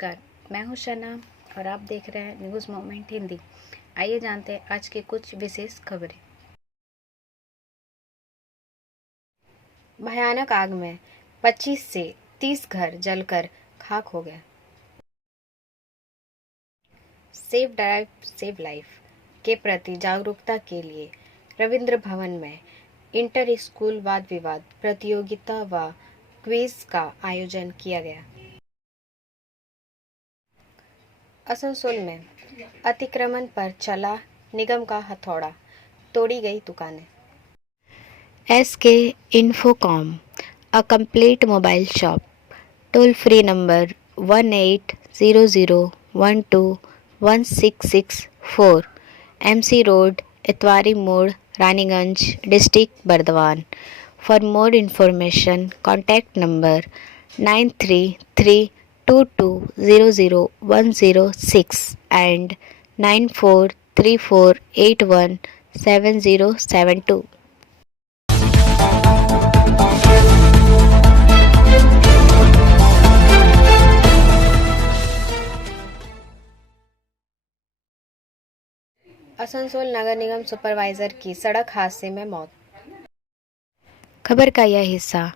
नमस्कार, मैं हूं शना और आप देख रहे हैं न्यूज़ मोमेंट हिंदी। आइए जानते हैं आज की कुछ विशेष खबरें। भयानक आग में 25 से 30 घर जलकर खाक हो गए। सेव ड्राइव सेव लाइफ के प्रति जागरूकता के लिए रविंद्र भवन में इंटर स्कूल वाद विवाद प्रतियोगिता व क्विज का आयोजन किया गया। आसनसोल में अतिक्रमण पर चला निगम का हथौड़ा, तोड़ी गई दुकानें। SK Infocom, a complete mobile shop, toll free number 1800121664, MC Road, Itwari Mode, Raniganj, District Bardhaman. For more information, contact number 9332200106 and 9434817072. Asansol Nagar Nigam supervisor की सड़क हादसे में मौत। खबर का यह हिस्सा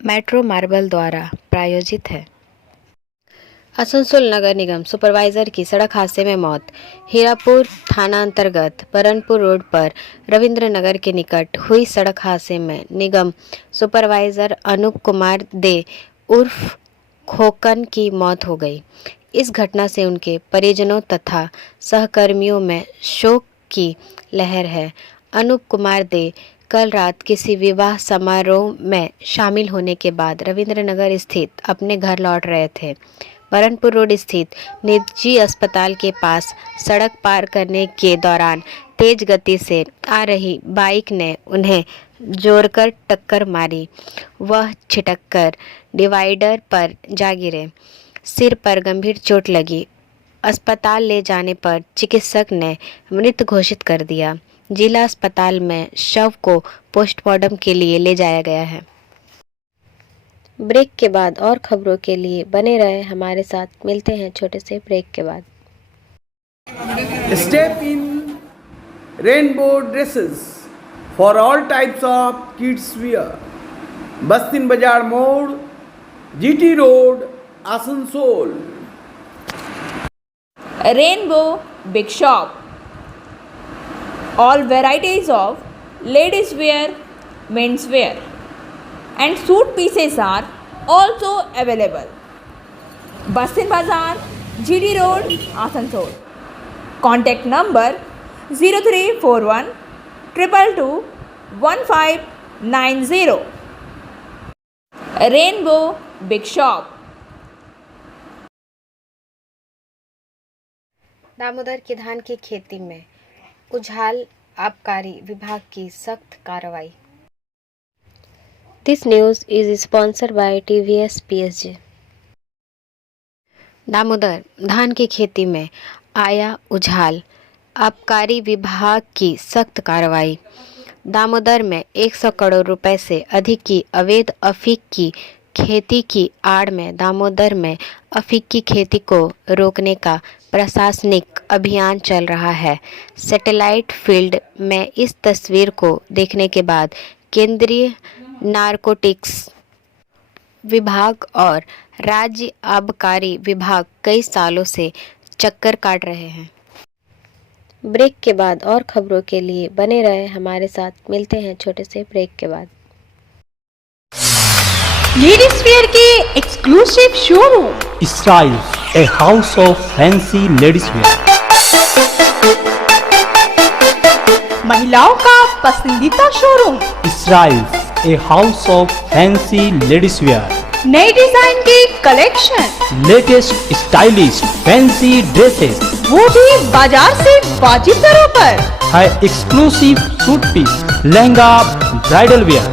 मेट्रो मार्बल द्वारा प्रायोजित है। आसनसोल नगर निगम सुपरवाइजर की सड़क हादसे में मौत। हीरापुर थाना अंतर्गत बरनपुर रोड पर रविंद्र नगर के निकट हुई सड़क हादसे में निगम सुपरवाइजर अनूप कुमार दे उर्फ खोकन की मौत हो गई। इस घटना से उनके परिजनों तथा सहकर्मियों में शोक की लहर है। अनूप कुमार दे कल रात किसी विवाह समारोह में शामिल होने के बाद रविंद्रनगर स्थित अपने घर लौट रहे थे। बरनपुर रोड स्थित निजी अस्पताल के पास सड़क पार करने के दौरान तेज गति से आ रही बाइक ने उन्हें जोरकर टक्कर मारी। वह छिटककर डिवाइडर पर जा गिरे। सिर पर गंभीर चोट लगी। अस्पताल ले जाने पर चिकित्सक ने मृत घोषित कर दिया। जिला अस्पताल में शव को पोस्टमार्टम के लिए ले जाया गया है। ब्रेक के बाद और खबरों के लिए बने रहे हमारे साथ। मिलते हैं छोटे से ब्रेक के बाद। Step in rainbow dresses for all types of kids wear. Bastin Bazar Mode, GT Road, Asansol. Rainbow Big Shop. All varieties of ladies wear, men's wear and suit pieces are also available. Bastin Bazar, GD Road, Asansol. Contact number 0341 222 1590. Rainbow Big Shop. Damodar की धान की खेती में उछाल, आबकारी विभाग की सख्त कार्रवाई। This news is sponsored by TVS PSG। Damodar धान की खेती में आया उछाल, आबकारी विभाग की सख्त कार्रवाई। दामोदर में 100 करोड़ रुपए से अधिक की अवैध अफीम की खेती की आड़ में दामोदर में अफीम की खेती को रोकने का प्रशासनिक अभियान चल रहा है। सैटेलाइट फील्ड में इस तस्वीर को देखने के बाद केंद्रीय नारकोटिक्स विभाग और राज्य आबकारी विभाग कई सालों से चक्कर काट रहे हैं। ब्रेक के बाद और खबरों के लिए बने रहे हमारे साथ। मिलते हैं छोटे से ब्रेक के बाद। लेडीज वेयर के exclusive showroom Style, a house of fancy ladies wear. महिलाओं का पसंदीदा showroom Style, a house of fancy ladies wear. नए डिजाइन के collection, Latest stylish fancy dresses. वो भी बाजार से वाजिब दरों पर। है exclusive suit piece, lehenga, bridal wear.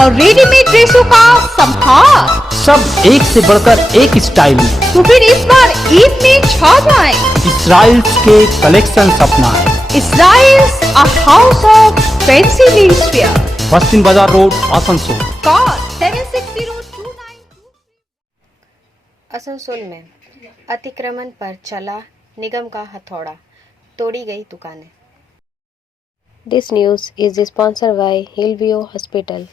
और रेडीमेड ड्रेसों का संभार। सब एक से बढ़कर एक स्टाइल में। तो फिर इस बार ईद में छा जाएं। इसराइल्स के कलेक्शन अपनाएं। Israel's a house of fancy ladies wear. बस्तिन बाजार रोड, आसनसोल। Call 76029. आसनसोल में अतिक्रमण पर चला निगम का हथौड़ा, तोड़ी गई दुकानें। This news is sponsored by Hillview hospital.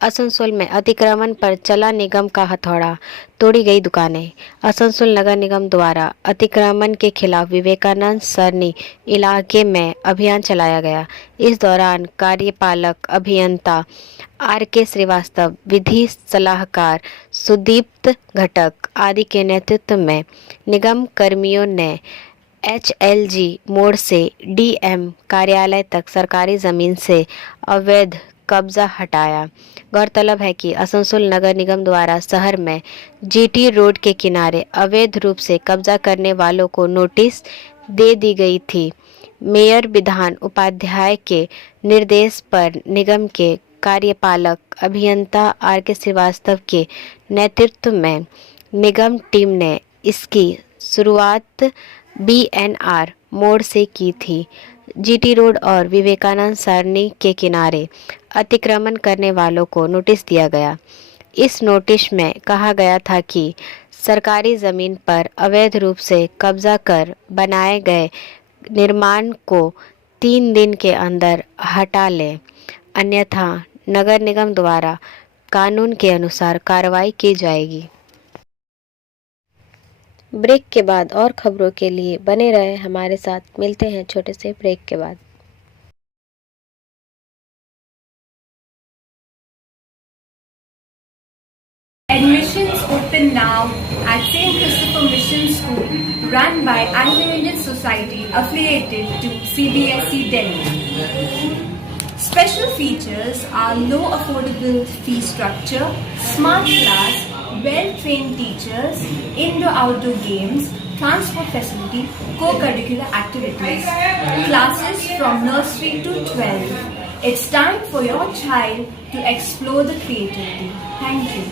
Asansol में अतिक्रमण पर चला निगम का हथौड़ा, तोड़ी गई दुकानें। आसनसोल नगर निगम द्वारा अतिक्रमण के खिलाफ विवेकानंद सरनी इलाके में अभियान चलाया गया। इस दौरान कार्यपालक अभियंता RK श्रीवास्तव, विधि सलाहकार सुदीप्त घटक आदि के नेतृत्व में निगम कर्मियों ने HLG मोड़ से DM कार्यालय तक सरकारी जमीन से अवैध कब्जा हटाया। गौरतलब है कि आसनसोल नगर निगम द्वारा शहर में GT रोड के किनारे अवैध रूप से कब्जा करने वालों को नोटिस दे दी गई थी। मेयर विधान उपाध्याय के निर्देश पर निगम के कार्यपालक अभियंता RK श्रीवास्तव के नेतृत्व में निगम टीम ने इसकी शुरुआत BNR मोड़ से की थी। GT रोड और विवेकानंद सरनी के किनारे अतिक्रमण करने वालों को नोटिस दिया गया। इस नोटिस में कहा गया था कि सरकारी ज़मीन पर अवैध रूप से कब्जा कर बनाए गए निर्माण को 3 दिन के अंदर हटा लें, अन्यथा नगर निगम द्वारा कानून के अनुसार कार्रवाई की जाएगी। ब्रेक के बाद और खबरों के लिए बने रहे हमारे साथ। मिलते हैं छोटे से ब्रेक के बाद। Admissions open now at St. Christopher Mission School, run by Anglo-Indian Society affiliated to CBSE Delhi. Special features are low affordable fee structure, smart class, well-trained teachers, indoor-outdoor games, transport facility, co-curricular activities, classes from nursery to 12. It's time for your child to explore the creativity. Thank you.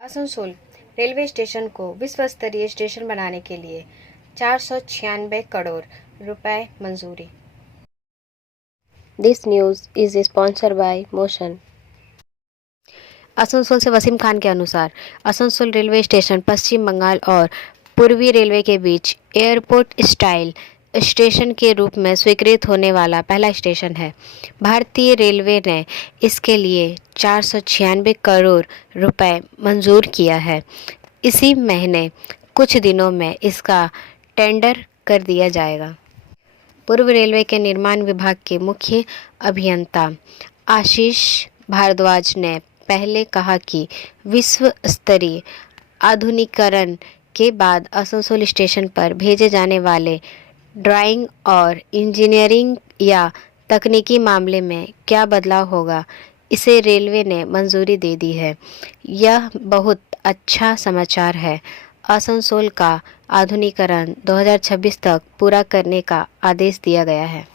Asansol railway station को विश्व स्तरीय station बनाने के लिए 496 करोड़ रुपए मंजूरी। This news is sponsored by motion. Asansol से वसीम खान के अनुसार आसनसोल रेलवे स्टेशन पश्चिम बंगाल और पूर्वी रेलवे के बीच एयरपोर्ट स्टाइल स्टेशन के रूप में स्वीकृत होने वाला पहला स्टेशन है। भारतीय रेलवे ने इसके लिए 496 करोड़ रुपए मंजूर किया है। इसी महीने कुछ दिनों में इसका टेंडर कर दिया जाएगा। पूर्व रेलवे के निर्माण विभाग के मुख्य अभियंता आशीष भारद्वाज ने पहले कहा कि विश्व स्तरीय आधुनिकीकरण के बाद आसनसोल स्टेशन पर भेजे जाने वाले ड्राइंग और इंजीनियरिंग या तकनीकी मामले में क्या बदलाव होगा, इसे रेलवे ने मंजूरी दे दी है। यह बहुत अच्छा समाचार है। आसनसोल का आधुनिकीकरण 2026 तक पूरा करने का आदेश दिया गया है।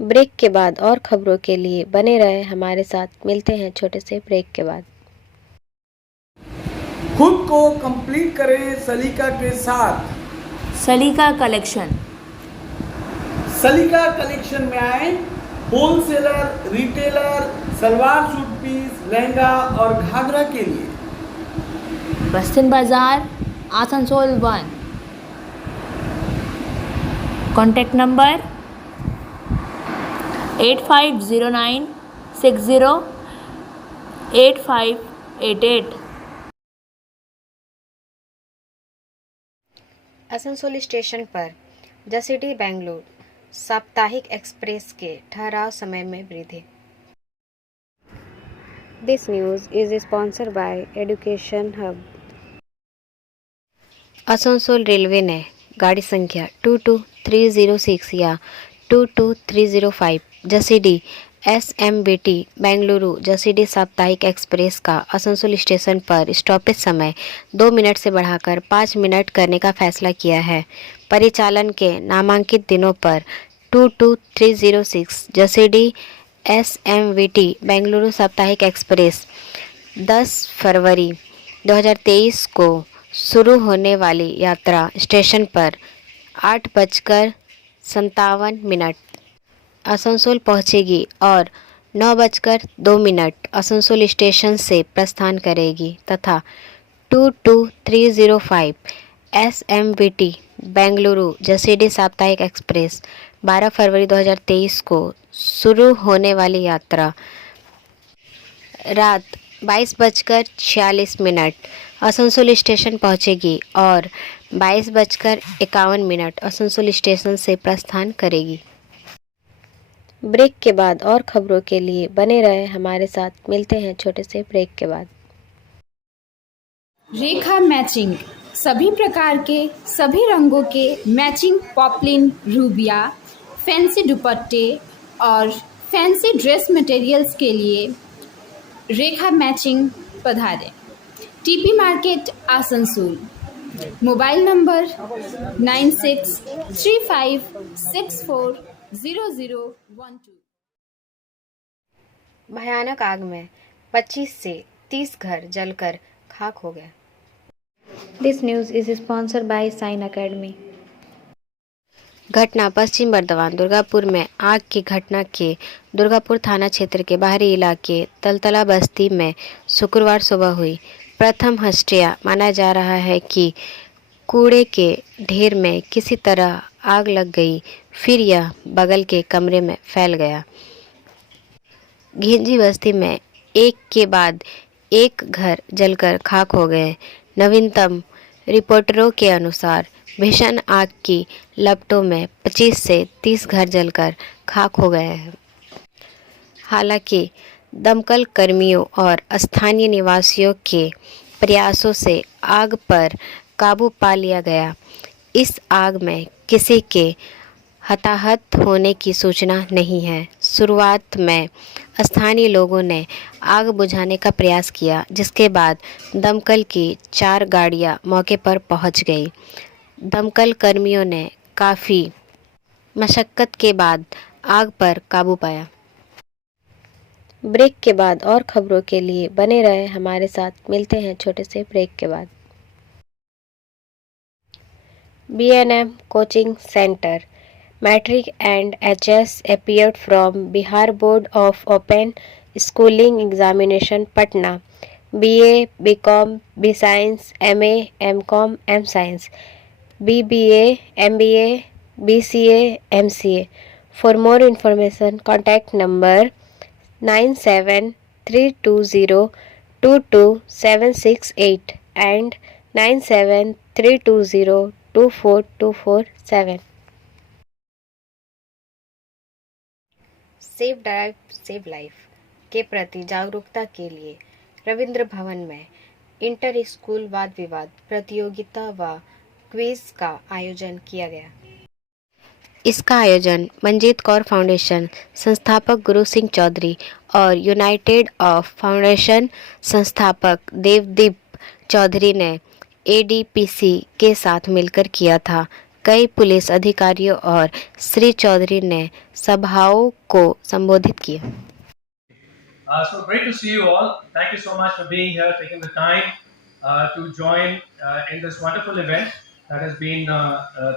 ब्रेक के बाद और खबरों के लिए बने रहे हमारे साथ। मिलते हैं छोटे से ब्रेक के बाद। खुद को कंप्लीट करें सलीका के साथ। सलीका कलेक्शन। सलीका कलेक्शन में आए wholesaler, retailer, salwar suit piece, lehenga और घाघरा के लिए। Bastin Bazar, Asansol 1। Contact number 8509 60 8588। Asansol station पर जसीडी बेंगलुरु साप्ताहिक एक्सप्रेस के ठहराव समय में वृद्धि। This news is sponsored by education hub. Asansol railway ने गाड़ी संख्या 22306 या 22305 जसीडी SMBT बेंगलुरु जसीडी साप्ताहिक एक्सप्रेस का आसनसोल स्टेशन पर स्टॉपेज समय 2 मिनट से बढ़ाकर 5 मिनट करने का फैसला किया है। परिचालन के नामांकित दिनों पर 22306 जसीडी SMVT बेंगलुरु साप्ताहिक एक्सप्रेस 10 फरवरी 2023 को शुरू होने वाली यात्रा स्टेशन पर 8:57 आसनसोल पहुंचेगी और 9:02 आसनसोल स्टेशन से प्रस्थान करेगी तथा 22305 SMVT बेंगलुरु जसीडीह साप्ताहिक एक्सप्रेस 12 फरवरी 2023 को शुरू होने वाली यात्रा रात 22:46 आसनसोल स्टेशन पहुंचेगी और 22:51 आसनसोल स्टेशन से प्रस्थान करेगी। ब्रेक के बाद और खबरों के लिए बने रहे हमारे साथ। मिलते हैं छोटे से ब्रेक के बाद। रेखा मैचिंग सभी प्रकार के सभी रंगों के मैचिंग पॉपलिन, रूबिया, फैंसी दुपट्टे और फैंसी ड्रेस मटेरियल्स के लिए रेखा मैचिंग पधारें। TP market Asansol. Mobile number 9635640012। भयानक आग में 25 से 30 घर जलकर खाक हो गए। This news is sponsored by sine academy. घटना पश्चिम बर्धमान दुर्गापुर में आग की घटना के दुर्गापुर थाना क्षेत्र के बाहरी इलाके तलतला बस्ती में शुक्रवार सुबह हुई। प्रथम हत्या माना जा रहा है कि कूड़े के ढेर में किसी तरह आग लग गई, फिर यह बगल के कमरे में फैल गया। घिंजी बस्ती में एक के बाद एक घर जलकर खाक हो गए। नवीनतम रिपोर्टरों के अनुसार भीषण आग की लपटों में 25 से 30 घर जलकर खाक हो गए हैं। हालांकि दमकल कर्मियों और स्थानीय निवासियों के प्रयासों से आग पर काबू पा लिया गया। इस आग में किसी के हताहत होने की सूचना नहीं है। शुरुआत में स्थानीय लोगों ने आग बुझाने का प्रयास किया, जिसके बाद दमकल की 4 गाड़ियां मौके पर पहुंच गई। दमकल कर्मियों ने काफ़ी मशक्क़त के बाद आग पर काबू पाया। ब्रेक के बाद और खबरों के लिए बने रहे हमारे साथ। मिलते हैं छोटे से ब्रेक के बाद। B&M coaching centre matric and HS appeared from Bihar Board of Open Schooling Examination Patna, BA, BCom, B Science, MA, MCom, M Science, BBA, MBA, BCA, MCA. For more information, contact number 9732022768 and 9732024247. Safe drive save life के प्रति जागरूकता के लिए रविंद्र भवन में inter school वाद विवाद प्रतियोगिता व क्विज का आयोजन किया गया। इसका आयोजन मंजीत कौर फाउंडेशन संस्थापक गुरु सिंह चौधरी और यूनाइटेड ऑफ फाउंडेशन संस्थापक देवदीप चौधरी ने ADPC के साथ मिलकर किया था। कई पुलिस अधिकारियों और श्री चौधरी ने सभाओं को संबोधित किया। So great to see you all. Thank you so much for being here, taking the time to join in this wonderful event that has been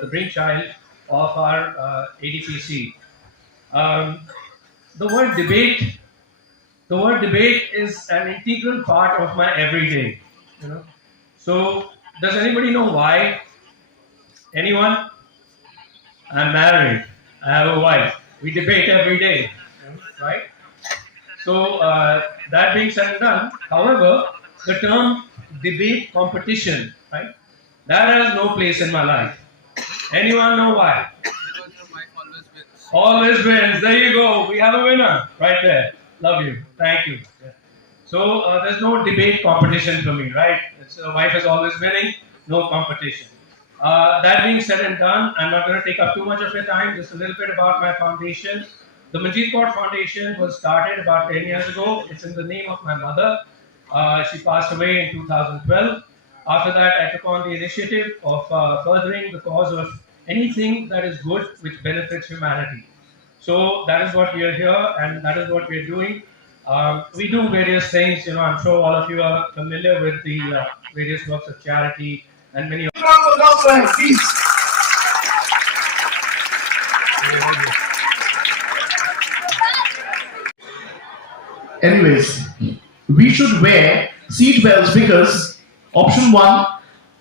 the brainchild of our ADPC. The word debate is an integral part of my everyday. So does anybody know why? Anyone? I'm married. I have a wife. We debate every day, right? So that being said and done, however, the term debate competition, right? That has no place in my life. Anyone know why? Always wins. There you go. We have a winner right there. Love you. Thank you. So there's no debate competition for me, right? Wife is always winning. No competition. That being said and done, I'm not going to take up too much of your time. Just a little bit about my foundation. The Manjeet Kaur Foundation was started about 10 years ago. It's in the name of my mother. She passed away in 2012. After that, I took on the initiative of furthering the cause of anything that is good which benefits humanity. So that is what we are here, and that is what we are doing. We do various things. I'm sure all of you are familiar with the various works of charity and many. Anyways, we should wear seat belts because option one,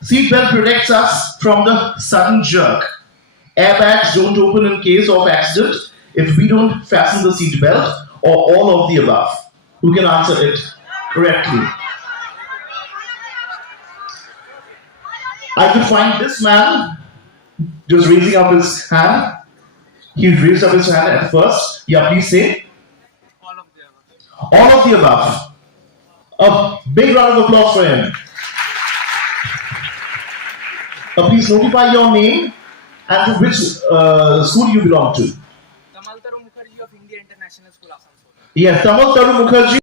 seat belt protects us from the sudden jerk. Airbags don't open in case of accident if we don't fasten the seat belt, or all of the above. Who can answer it correctly? I could find this man just raising up his hand. He raised up his hand at first. Yeah, please say. All of the above. A big round of applause for him. Please notify your name and to which school you belong to. Tamal Taru Mukherjee of India International School, Asansol. Yes, Tamal Taru Mukherjee.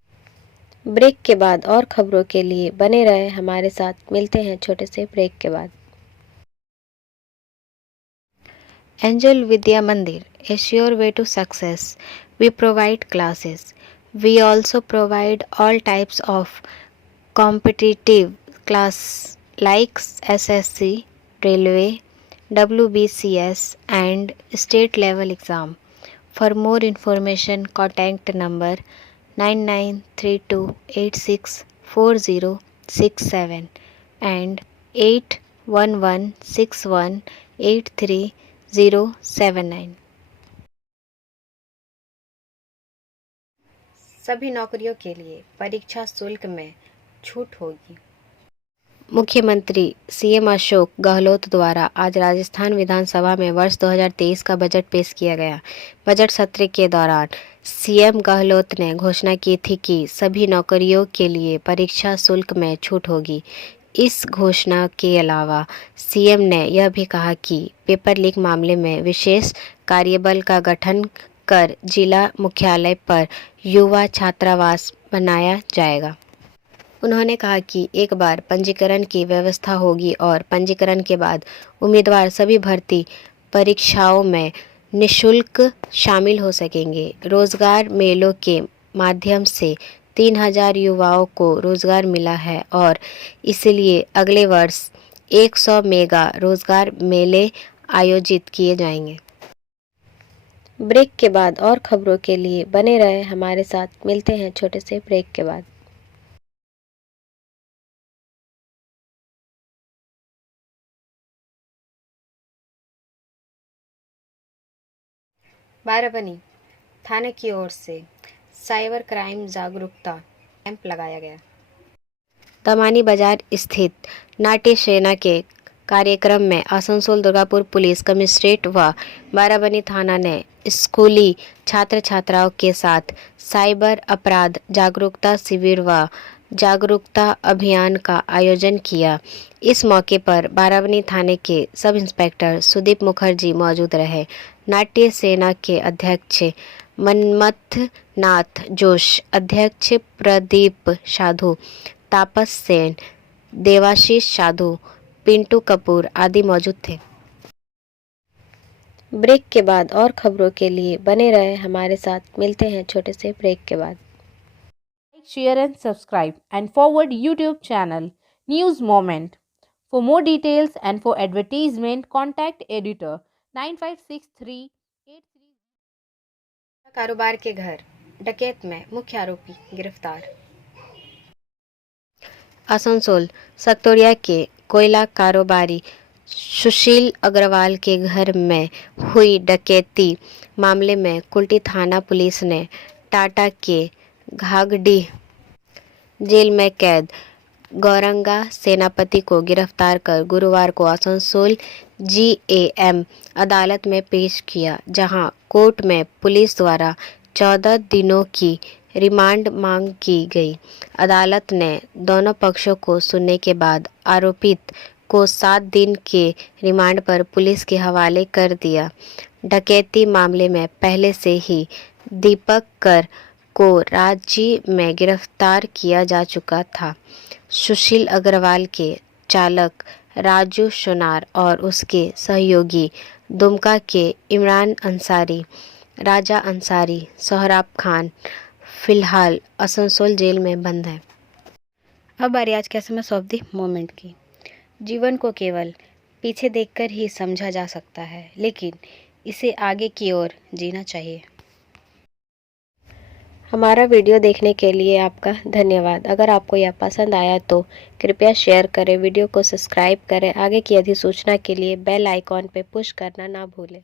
Break के बाद और खबरों के लिए बने रहे हमारे साथ। मिलते हैं छोटे से ब्रेक के बाद। एंजल विद्या मंदिर, a sure way to success. We provide classes. We also provide all types of competitive class like SSC, Railway, WBCS and state level exam. For more information, contact number 9932864067 and 8116183079। सभी नौकरियों के लिए परीक्षा शुल्क में छूट होगी। मुख्यमंत्री सीएम अशोक गहलोत द्वारा आज राजस्थान विधानसभा में वर्ष 2023 का बजट पेश किया गया। बजट सत्र के दौरान सीएम गहलोत ने घोषणा की थी कि सभी नौकरियों के लिए परीक्षा शुल्क में छूट होगी। इस घोषणा के अलावा सीएम ने यह भी कहा कि पेपर लीक मामले में विशेष कार्यबल का गठन कर जिला मुख्यालय पर युवा छात्रावास बनाया जाएगा। उन्होंने कहा कि एक बार पंजीकरण की व्यवस्था होगी और पंजीकरण के बाद उम्मीदवार सभी भर्ती परीक्षाओं में निःशुल्क शामिल हो सकेंगे। रोजगार मेलों के माध्यम से 3000 युवाओं को रोजगार मिला है और इसलिए अगले वर्ष 100 मेगा रोजगार मेले आयोजित किए जाएंगे। ब्रेक के बाद और खबरों के लिए बने रहे हमारे साथ। मिलते हैं छोटे से ब्रेक के बाद। बाराबनी थाने की ओर से साइबर क्राइम जागरूकता कैंप लगाया गया। दमानी बाजार स्थित नाट्य सेना के कार्यक्रम में आसनसोल दुर्गापुर पुलिस कमिश्नरेट व बाराबनी थाना ने स्कूली छात्र छात्राओं के साथ साइबर अपराध जागरूकता शिविर व जागरूकता अभियान का आयोजन किया। इस मौके पर बाराबनी थाने के सब इंस्पेक्टर सुदीप मुखर्जी मौजूद रहे। नाट्य सेना के अध्यक्ष मनमथ नाथ जोश, अध्यक्ष प्रदीप साधु, तापस सेन, देवाशीष साधु, पिंटू कपूर आदि मौजूद थे। ब्रेक के बाद और खबरों के लिए बने रहे हमारे साथ। मिलते हैं छोटे से ब्रेक के बाद। Share and subscribe and forward YouTube channel News Moment. For more details and for advertisement, contact editor 956383। कारोबार के घर डकैत में मुख्य आरोपी गिरफ्तार। आसनसोल सक्तोरिया के कोयला कारोबारी सुशील अग्रवाल के घर में हुई डकैती मामले में कुल्टी थाना पुलिस ने टाटा के घागडीह जेल में कैद गौरंगा सेनापति को गिरफ्तार कर गुरुवार को आसनसोल GAM अदालत में पेश किया, जहां कोर्ट में पुलिस द्वारा 14 दिनों की रिमांड मांग की गई। अदालत ने दोनों पक्षों को सुनने के बाद आरोपित को 7 दिन के रिमांड पर पुलिस के हवाले कर दिया। डकैती मामले में पहले से ही दीपक कर को रांची में गिरफ्तार किया जा चुका था। सुशील अग्रवाल के चालक राजू सोनार और उसके सहयोगी दुमका के इमरान अंसारी राजा अंसारी सोहराब खान फिलहाल आसनसोल जेल में बंद है। अब बारी आज के एसएमएस ऑफ द मोमेंट की। जीवन को केवल पीछे देखकर ही समझा जा सकता है, लेकिन इसे आगे की ओर जीना चाहिए। हमारा वीडियो देखने के लिए आपका धन्यवाद। अगर आपको यह पसंद आया तो कृपया शेयर करें, वीडियो को सब्सक्राइब करें। आगे की अधिसूचना के लिए बेल आइकॉन पर पुश करना ना भूलें।